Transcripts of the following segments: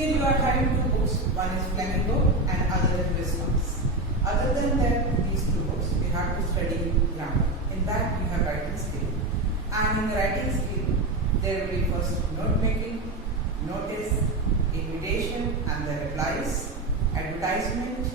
CCL you are having two books, one is Flamingo and other is Wisdoms. Other than that, these two books, we have to study grammar. In that, you have writing skill. And in the writing skill, there will be first note making, notice, invitation and the replies, advertisement,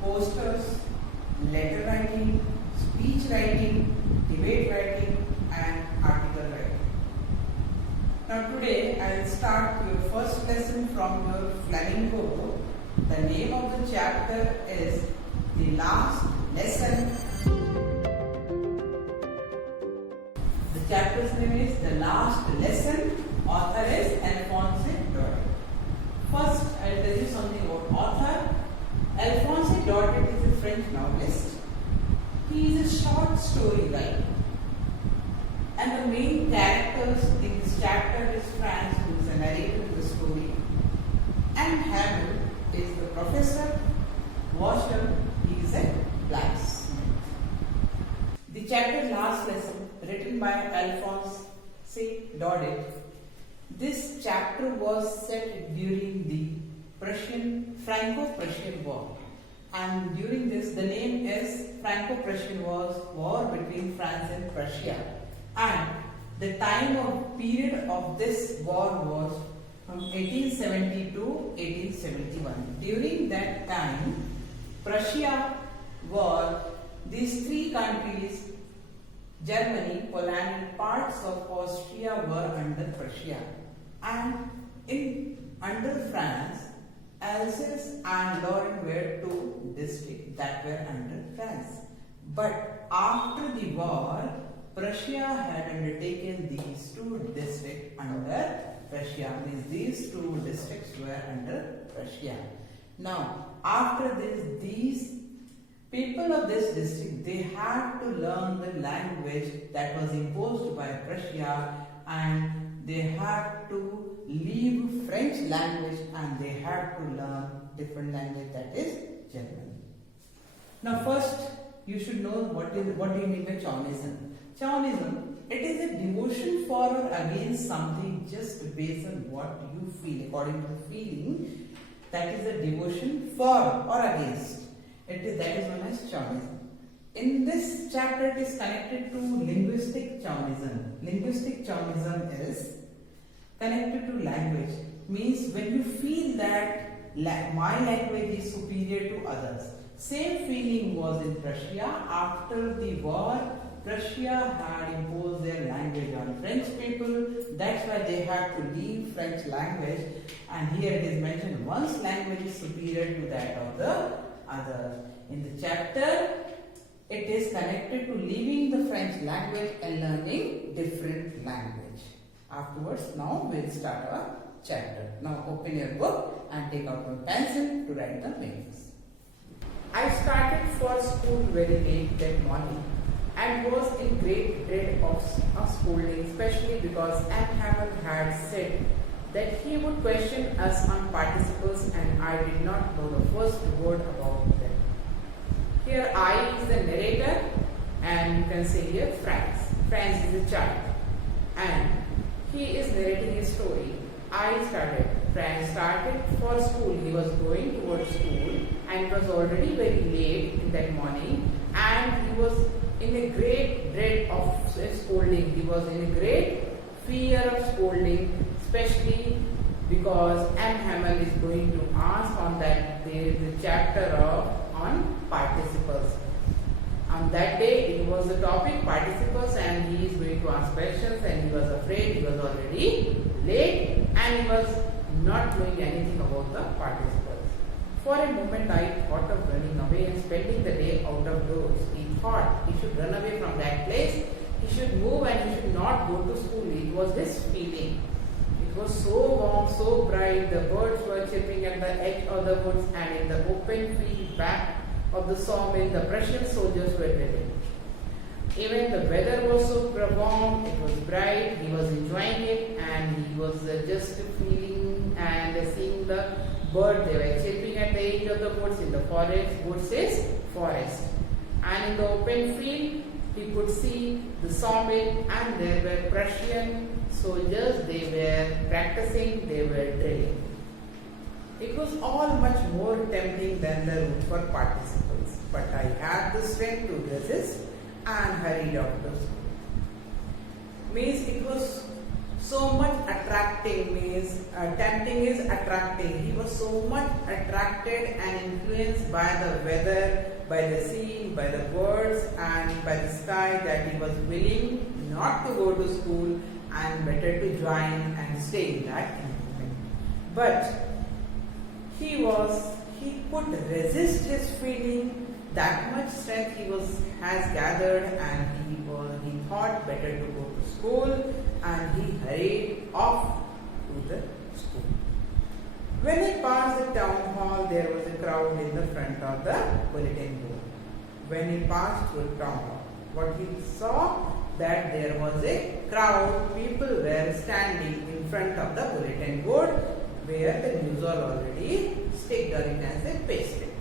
posters, letter writing, speech writing, debate writing and article writing. Now today I will start your first lesson from your Flamingo book. The name of the chapter is The Last Lesson. The chapter's name is The Last Lesson. Author is Alphonse Daudet. First, I will tell you something about author. Alphonse Daudet is a French novelist. He is a short story writer. And the main characters in this chapter is Franz, who is the narrator of the story. And Hamel is the professor. Washer, he is a blacksmith. The chapter Last Lesson, written by Alphonse Daudet. This chapter was set during the Franco-Prussian War. And during this, the name is Franco-Prussian War between France and Prussia. And the time of period of this war was from 1870 to 1871. During that time, Prussia war, these three countries, Germany, Poland and parts of Austria were under Prussia. And under France, Alsace and Lorraine were two districts that were under France. But after the war, Prussia had undertaken these two districts under Prussia. Means these two districts were under Prussia. Now, after this, these people of this district, they had to learn the language that was imposed by Prussia, and they had to leave French language and they had to learn different language, that is German. Now first, you should know what do you mean by Chauvinism. Chauvinism, it is a devotion for or against something just based on what you feel, according to the feeling. That is a devotion for or against. That is known as Chauvinism. In this chapter, it is connected to linguistic Chauvinism. Linguistic Chauvinism is connected to language. Means when you feel that my language is superior to others. Same feeling was in Prussia. After the war, Prussia had imposed their language on French people. That's why they had to leave French language. And here it is mentioned, one's language is superior to that of the other. In the chapter, it is connected to leaving the French language and learning different language. Afterwards, now we will start our chapter. Now open your book and take out your pencil to write the meanings. I started for school very late that morning and was in great dread of scolding, especially because Hamel had said that he would question us on participles and I did not know the first word about them. Here I is the narrator and you can say here Franz. Franz is a child and he is narrating his story. Franz started for school. He was going towards school and it was already very late in that morning and he was in a great dread of scolding. He was in a great fear of scolding, especially because Hamel is going to ask on that day the chapter on participles. On that day, it was the topic participles and he is going to ask questions and he was afraid, he was already late and he was not doing anything about the participles. For a moment I thought of running away and spending the day out of doors. He thought he should run away from that place, he should move and he should not go to school. It was his feeling. It was so warm, so bright, the birds were chirping at the edge of the woods and in the open field back of the sawmill the Prussian soldiers were drilling. Even the weather was so warm, it was bright, he was enjoying it and he was just feeling and seeing the bird. They were chirping at the edge of the woods. In the forest, woods is forest. And in the open field, he could see the sawmill and there were Prussian soldiers. They were practicing, they were drilling. It was all much more tempting than the route for participants, but I had the strength to resist and hurried out of school. Means it was so much attracting, means tempting is attracting. He was so much attracted and influenced by the weather, by the sea, by the birds and by the sky that he was willing not to go to school and better to join and stay in that environment. But he could resist his feeling. That much strength has gathered, and he thought better to go to school, and he hurried off to the school. When he passed the town hall, there was a crowd in the front of the bulletin board. When he passed through the town hall, what he saw, that there was a crowd, people were standing in front of the bulletin board where the news was already sticked, or it can say pasted.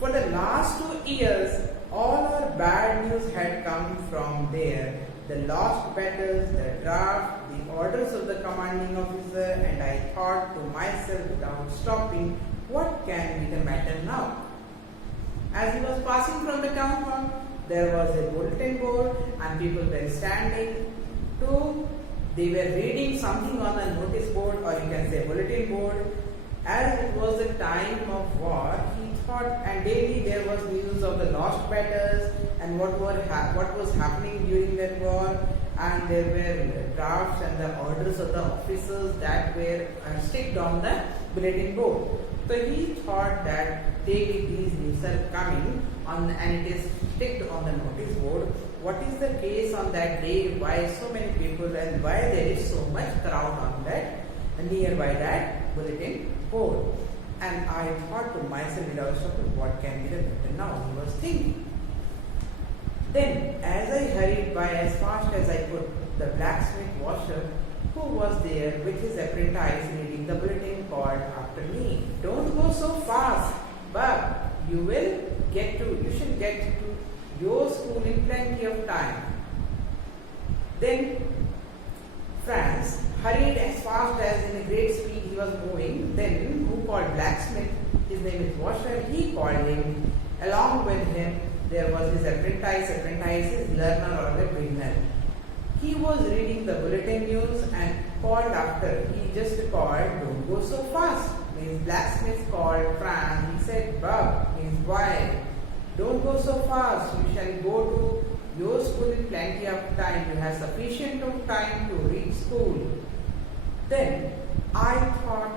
For the last 2 years, all our bad news had come from there. The lost battles, the draft, the orders of the commanding officer, and I thought to myself without stopping, what can be the matter now? As he was passing from the town hall, there was a bulletin board and people were standing they were reading something on a notice board, or you can say bulletin board. As it was the time of war, he thought, and daily there was news of the lost battles and what was happening during that war, and there were drafts and the orders of the officers that were sticked on the bulletin board. So he thought that daily these news are coming on, and it is sticked on the notice board. What is the case on that day? Why so many people, and why there is so much crowd on that nearby that bulletin board? And I thought to myself, what can be the matter now? He was thinking. Then, as I hurried by as fast as I could, the blacksmith washer, who was there with his apprentice reading the bulletin, called after me, "Don't go so fast, but you should get to your school in plenty of time." Then Franz hurried as fast as in a great speed he was moving. Then who called blacksmith? His name is Washer. He called him. Along with him there was his apprentice. Apprentice is learner or a beginner. He was reading the bulletin news and called after. He just called, "Don't go so fast." Means blacksmith called Franz. He said, "Bub," means why? "Don't go so fast. You shall go to your school in plenty of time. You have sufficient of time to reach school." Then I thought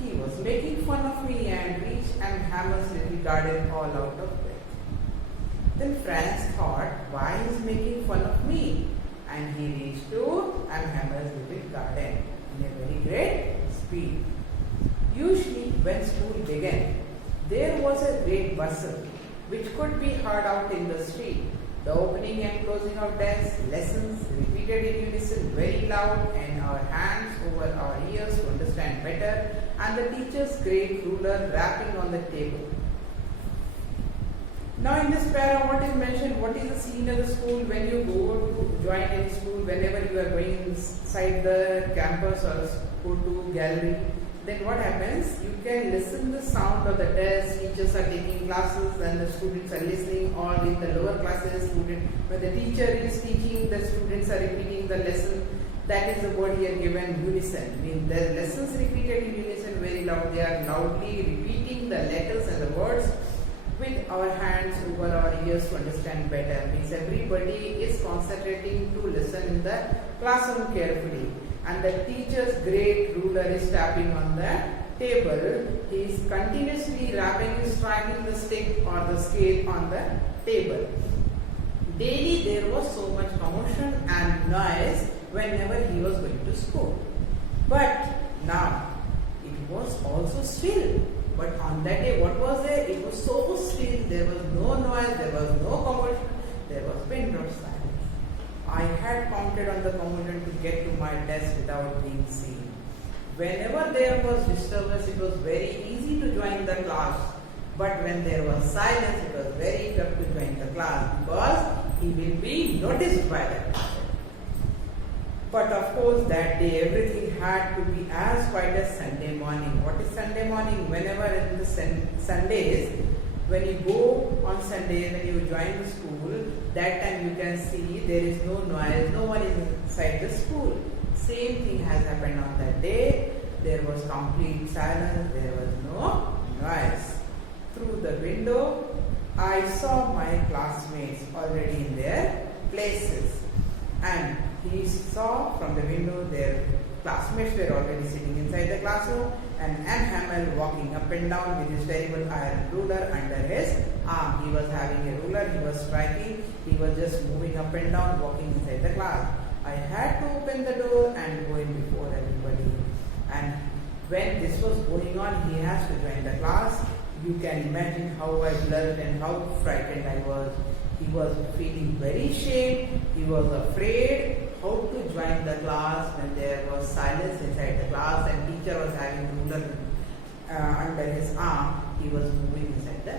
he was making fun of me, and reached Hammer's little garden all out of breath. Then Franz thought, why is making fun of me? And he reached to Hammer's little garden in a very great speed. Usually when school began, there was a great bustle which could be heard out in the street. The opening and closing of desks, lessons repeated in unison very loud, and our hands over our ears to understand better, and the teacher's great ruler rapping on the table. Now in this para, what is mentioned, what is the scene of the school when you go to join any school, whenever you are going inside the campus or go to gallery, then what happens? You can listen the sound of the desk, teachers are taking classes and the students are listening, or in the lower classes, when the teacher is teaching, the students are repeating the lesson. That is the word here given, unison. I mean, the lessons repeated in unison very loud. They are loudly repeating the letters and the words with our hands over our ears to understand better. Means everybody is concentrating to listen in the classroom carefully. And the teacher's great ruler is tapping on the table. He is continuously rapping, striking the stick or the scale on the table. Daily there was so much commotion and noise whenever he was going to school. But now it was also still. But on that day, what was there? It was so still. There was no noise, there was no commotion, there was pin drop silence. I had counted on the commotion to get to my desk without being seen. Whenever there was disturbance, it was very easy to join the class. But when there was silence, it was very tough to join the class because he will be noticed by the teacher. But of course, that day everything had to be as quiet as Sunday morning. What is Sunday morning? Whenever in the Sundays, when you go on Sunday, when you join the school, that time you can see there is no noise, no one is inside the school. Same thing has happened on that day. There was complete silence, there was no noise. Through the window, I saw my classmates already in their places. And he saw from the window their classmates were already sitting inside the classroom, and Ann Hamel walking up and down with his terrible iron ruler under his arm. He was having a ruler, he was striking, he was just moving up and down, walking inside the class. I had to open the door and go in before everybody. And when this was going on, he has to join the class. You can imagine how I blushed and how frightened I was. He was feeling very shame. He was afraid how to join the class when there was silence inside the class and teacher was having ruler under his arm. He was moving inside the